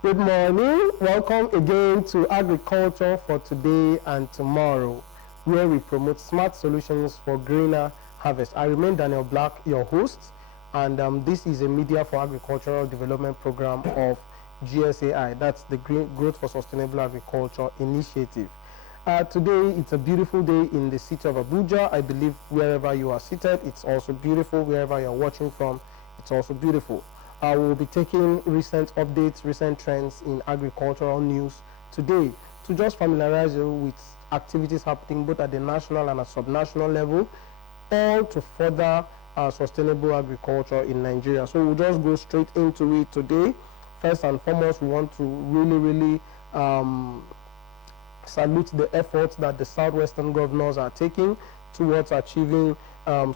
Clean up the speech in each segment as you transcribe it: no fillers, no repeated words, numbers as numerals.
Good morning. Welcome again to Agriculture for Today and Tomorrow, where we promote smart solutions for greener harvest. I remain Daniel Black, your host, and this is a Media for Agricultural Development Program of GSAI. That's the Growth for Sustainable Agriculture Initiative. Today, it's a beautiful day in the city of Abuja. I believe wherever you are seated, it's also beautiful. Wherever you're watching from, it's also beautiful. I will be taking recent updates, recent trends in agricultural news today to just familiarize you with activities happening both at the national and at subnational level, all to further sustainable agriculture in Nigeria. So we'll just go straight into it today. First and foremost, we want to really salute the efforts that the Southwestern governors are taking towards achieving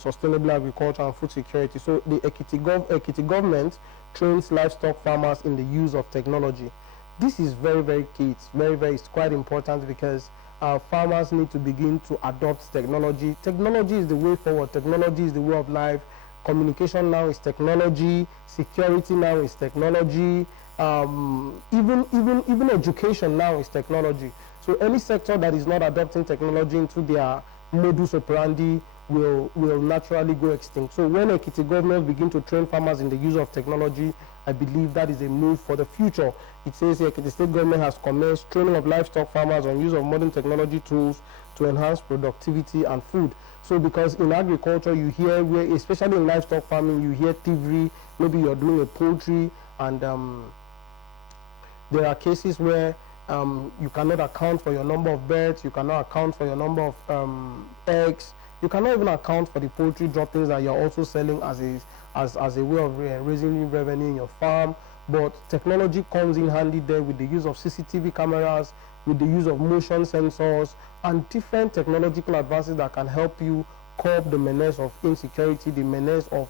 sustainable agriculture and food security. So the Ekiti government trains livestock farmers in the use of technology. This is very key. It's quite important because farmers need to begin to adopt technology. Technology is the way forward. Technology is the way of life. Communication now is technology. Security now is technology. Even education now is technology. So any sector that is not adopting technology into their modus operandi will naturally go extinct. So when Ekiti government begin to train farmers in the use of technology, I believe that is a move for the future. It says Ekiti state government has commenced training of livestock farmers on use of modern technology tools to enhance productivity and food. So because in agriculture you hear, especially in livestock farming, you hear thievery. Maybe you're doing a poultry and there are cases where you cannot account for your number of birds, you cannot account for your number of eggs, you cannot even account for the poultry droppings that you're also selling as a way of raising revenue in your farm. But technology comes in handy there with the use of CCTV cameras, with the use of motion sensors, and different technological advances that can help you curb the menace of insecurity, the menace of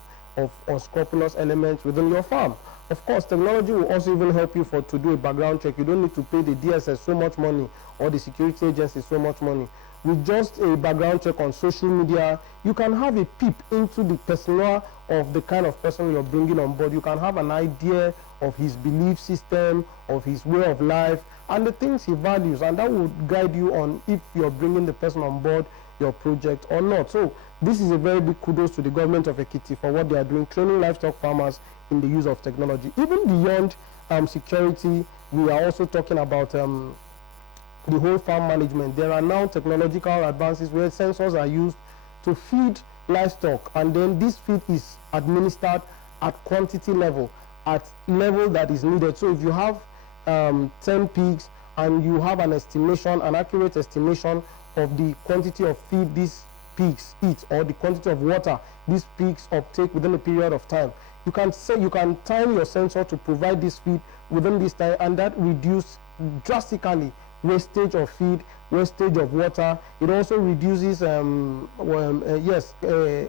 unscrupulous elements within your farm. Of course, technology will also even help you to do a background check. You don't need to pay the DSS so much money or the security agency so much money. With just a background check on social media, you can have a peep into the persona of the kind of person you're bringing on board. You can have an idea of his belief system, of his way of life, and the things he values, and that will guide you on if you're bringing the person on board your project or not. So this is a very big kudos to the government of Ekiti for what they are doing, training livestock farmers in the use of technology. Even beyond security, we are also talking about the whole farm management. There are now technological advances where sensors are used to feed livestock, and then this feed is administered at quantity level, at level that is needed. So if you have 10 pigs and you have an accurate estimation of the quantity of feed these pigs eat or the quantity of water these pigs uptake within a period of time, you can time your sensor to provide this feed within this time, and that reduces drastically wastage of feed, wastage of water. It also reduces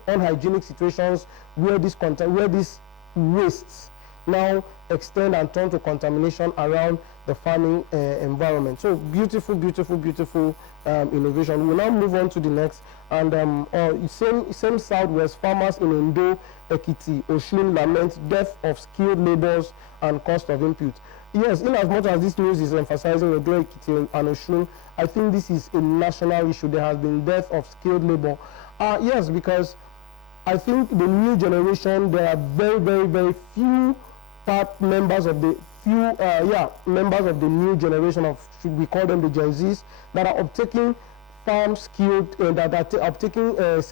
unhygienic situations where these wastes now extend and turn to contamination around the farming environment. So beautiful innovation. We'll now move on to the next, and same Southwest farmers in Ondo, Ekiti, Osun lament death of skilled laborers and cost of input. Yes, in as much as this news is emphasizing Ondo, Ekiti, and Osun, I think this is a national issue. There has been death of skilled labor. Yes, because I think the new generation, there are very few members of the new generation of, should we call them the Gen Zs, that are uptaking farm skilled, that are uptaking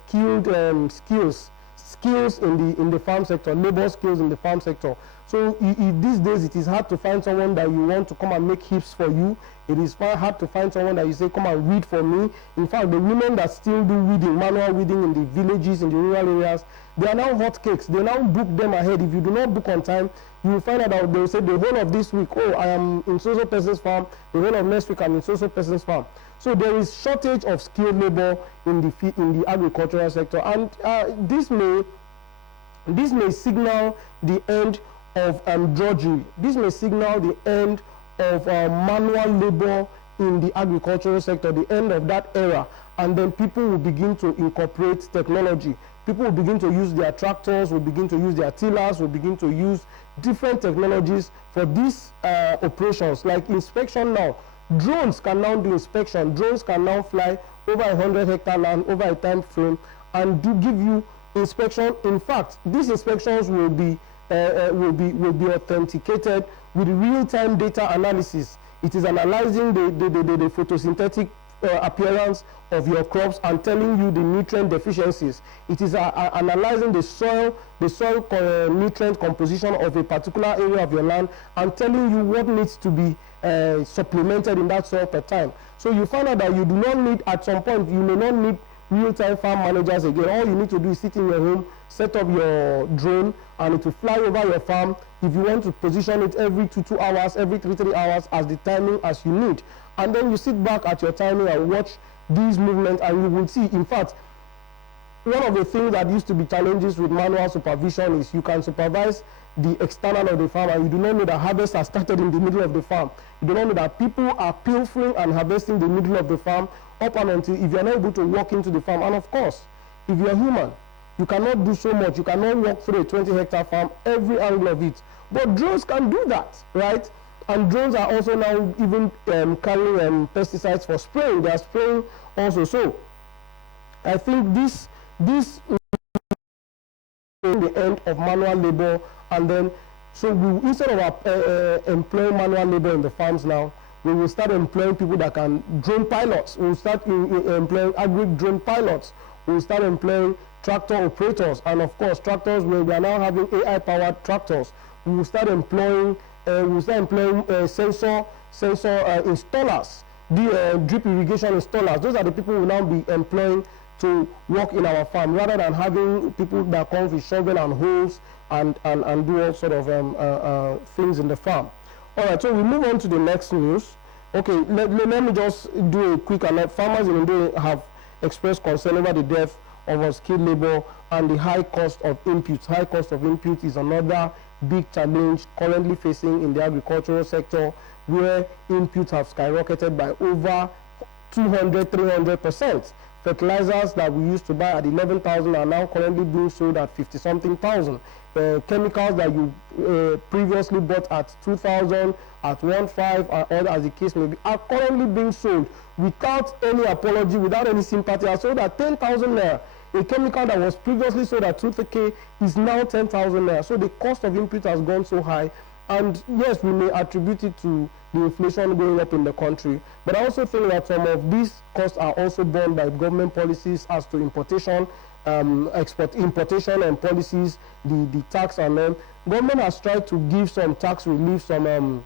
skills in the farm sector, labor skills in the farm sector. So these days it is hard to find someone that you want to come and make hips for you. It is hard to find someone that you say, come and weed for me. In fact, the women that still do weeding, manual weeding in the villages, in the rural areas, they are now hot cakes. They now book them ahead. If you do not book on time, you will find out that they will say the whole of this week, oh, I am in so-so person's farm. The whole of next week, I'm in so-so person's farm. So there is shortage of skilled labor in the agricultural sector, and this may signal the end of drudgery. This may signal the end of manual labor in the agricultural sector, the end of that era, and then people will begin to incorporate technology. People will begin to use their tractors, will begin to use their tillers, will begin to use different technologies for these operations. Like inspection now, drones can now do inspection. Drones can now fly over 100-hectare land over a time frame and do give you inspection. In fact, these inspections will be authenticated with real-time data analysis. It is analyzing the photosynthetic appearance of your crops and telling you the nutrient deficiencies. It is analyzing the soil nutrient composition of a particular area of your land and telling you what needs to be supplemented in that soil per time. So you find out that you do not need, at some point, you may not need real-time farm managers again. All you need to do is sit in your home, set up your drone, and it will fly over your farm. If you want to position it every 2 hours, every 3 hours, as the timing as you need. And then you sit back at your timing and watch these movements, and you will see, in fact, one of the things that used to be challenges with manual supervision is you can supervise the external of the farm, and you do not know that harvest has started in the middle of the farm. You do not know that people are pilfering and harvesting the middle of the farm up and until if you are not able to walk into the farm. And of course, if you are human, you cannot do so much. You cannot walk through a 20-hectare farm, every angle of it. But drones can do that, right? And drones are also now even carrying pesticides for spraying. They are spraying also. So I think this is the end of manual labor. And then, so we, instead of employing manual labor in the farms now, we will start employing people that can drone pilots. We will start employing Agric drone pilots. We will start employing tractor operators, and of course tractors, where we are now having AI-powered tractors. We will start employing sensor installers, the drip irrigation installers. Those are the people who will now be employing to work in our farm, rather than having people that come with shovel and hoes and do all sort of things in the farm. All right, so we move on to the next news. Okay, let me just do a quick alert. Farmers in India have expressed concern over the death of unskilled labor and the high cost of inputs. High cost of input is another big challenge currently facing in the agricultural sector, where inputs have skyrocketed by over 200-300%. Fertilizers that we used to buy at 11,000 are now currently being sold at 50-something thousand. Chemicals that you previously bought at 2,000, at 1,500, or as the case may be, are currently being sold without any apology, without any sympathy, are sold at 10,000 naira. A chemical that was previously sold at 2,000 is now 10,000 naira. So the cost of input has gone so high. And yes, we may attribute it to the inflation going up in the country, but I also think that some of these costs are also borne by government policies as to importation, importation and policies, the tax on them. Government has tried to give some tax relief, some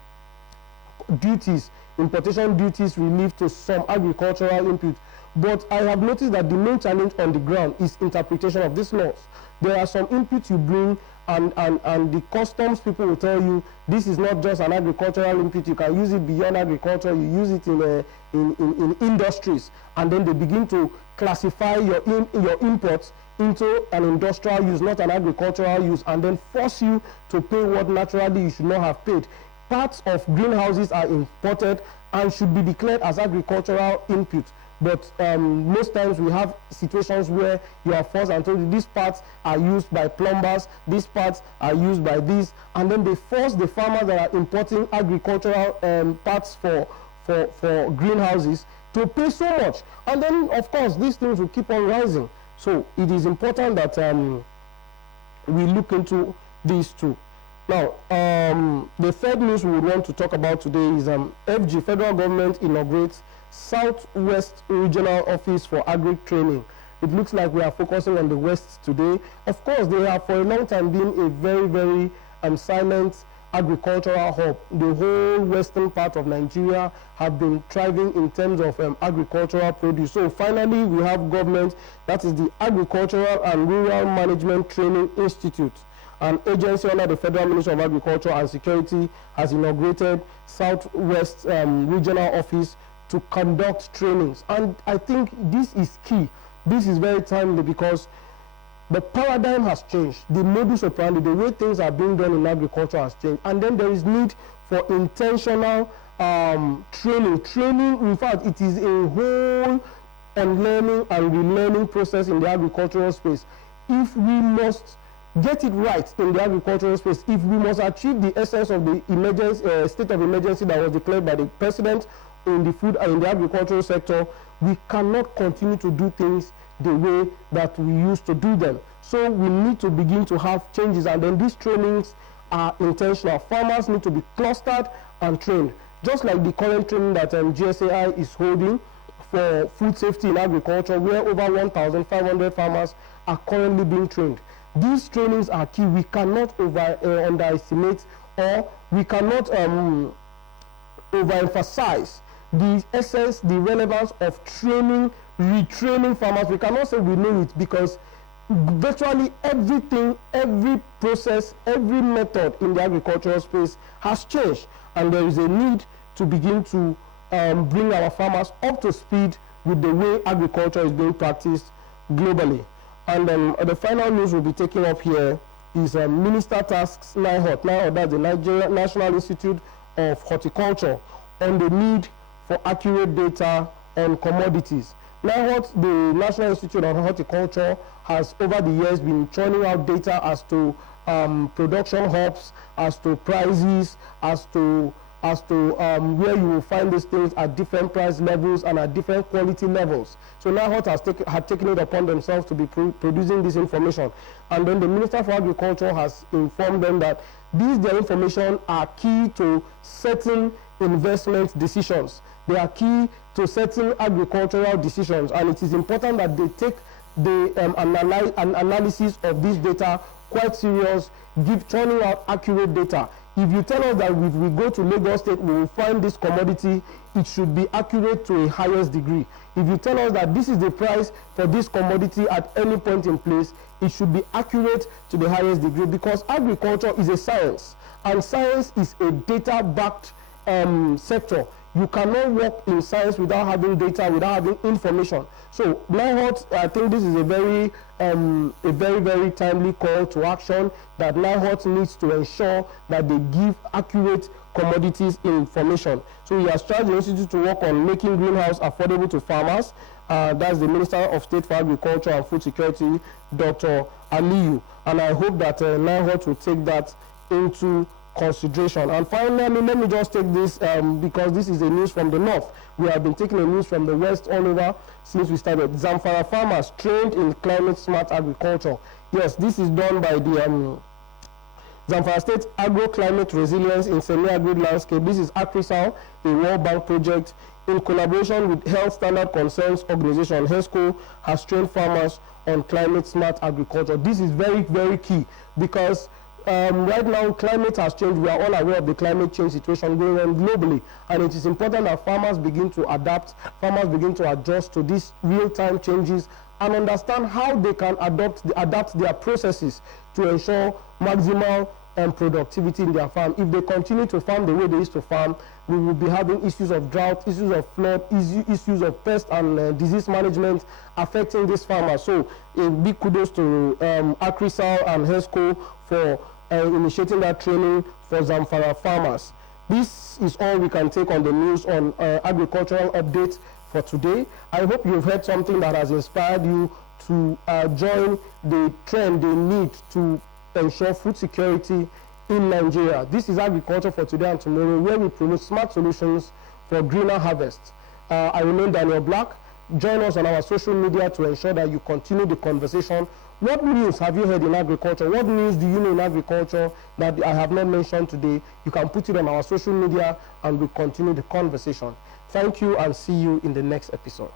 duties, importation duties relief to some agricultural inputs. But I have noticed that the main challenge on the ground is interpretation of these laws. There are some inputs you bring, and the customs people will tell you this is not just an agricultural input. You can use it beyond agriculture. You use it in industries, and then they begin to classify your imports into an industrial use, not an agricultural use, and then force you to pay what naturally you should not have paid. Parts of greenhouses are imported and should be declared as agricultural input. But most times we have situations where you are forced and told these parts are used by plumbers, these parts are used by this, and then they force the farmers that are importing agricultural parts for greenhouses to pay so much. And then, of course, these things will keep on rising. So it is important that we look into these too. Now, the third news we would want to talk about today is FG, federal government inaugurates Southwest Regional Office for Agric Training. It looks like we are focusing on the West today. Of course, they have for a long time been a very, very silent agricultural hub. The whole western part of Nigeria have been thriving in terms of agricultural produce. So finally, we have government, that is the Agricultural and Rural Management Training Institute. An agency under the Federal Ministry of Agriculture and Security has inaugurated Southwest Regional Office to conduct trainings. And I think this is key. This is very timely because the paradigm has changed. The modus operandi, the way things are being done in agriculture has changed. And then there is need for intentional training. In fact, it is a whole unlearning and relearning process in the agricultural space. if we must get it right in the agricultural space, if we must achieve the essence of the emergency, state of emergency that was declared by the president in the food and in the agricultural sector, we cannot continue to do things the way that we used to do them. So we need to begin to have changes, and then these trainings are intentional. Farmers need to be clustered and trained, just like the current training that GSAI is holding for food safety in agriculture, where over 1,500 farmers are currently being trained. These trainings are key. We cannot underestimate, or we cannot overemphasize the essence, the relevance of training, retraining farmers. We cannot say we know it, because virtually everything, every process, every method in the agricultural space has changed, and there is a need to begin to bring our farmers up to speed with the way agriculture is being practiced globally. And the final news we'll be taking up here is Minister tasks NIHOT. NIHOT, that's the Nigeria National Institute of Horticulture, on the need for accurate data on commodities. NIHOT, the National Institute of Horticulture, has over the years been churning out data as to production hubs, as to prices, as to where you will find these things at different price levels and at different quality levels. So NIHOT had taken it upon themselves to be producing this information. And then the Minister for Agriculture has informed them that their information are key to certain investment decisions. They are key to certain agricultural decisions, and it is important that they take the analysis of this data quite serious, turning out accurate data. If you tell us that if we go to Lagos State, we will find this commodity, it should be accurate to a highest degree. If you tell us that this is the price for this commodity at any point in place, it should be accurate to the highest degree, because agriculture is a science, and science is a data-backed sector. You cannot work in science without having data, without having information. So NIHOT, I think this is a very, very timely call to action, that NIHOT needs to ensure that they give accurate commodities information. So he has charged the institute to work on making greenhouse affordable to farmers. That's the Minister of State for Agriculture and Food Security, Dr. Aliyu. And I hope that NIHOT will take that into consideration. And finally, let me just take this because this is a news from the north. We have been taking the news from the west all over since we started. Zamfara farmers trained in climate smart agriculture. Yes, this is done by the Zamfara State Agro-Climate Resilience in Semi-Arid Landscape. This is Agric, a World Bank project in collaboration with Health Standard Concerns Organization. HESCO has trained farmers on climate smart agriculture. This is very, very key, because right now climate has changed. We are all aware of the climate change situation going on globally, and it is important that farmers begin to adapt, farmers begin to adjust to these real-time changes and understand how they can adapt their processes to ensure maximal productivity in their farm. If they continue to farm the way they used to farm, we will be having issues of drought, issues of flood, issues of pest and disease management affecting these farmers. So a big kudos to Agric and HESCO for initiating that training for Zamfara farmers. This is all we can take on the news on agricultural updates for today. I hope you've heard something that has inspired you to join the trend, the need to ensure food security in Nigeria. This is Agriculture for Today and Tomorrow, where we promote smart solutions for greener harvests. I remain Daniel Black. Join us on our social media to ensure that you continue the conversation. What news have you heard in agriculture? What news do you know in agriculture that I have not mentioned today? You can put it on our social media and we'll continue the conversation. Thank you, and see you in the next episode.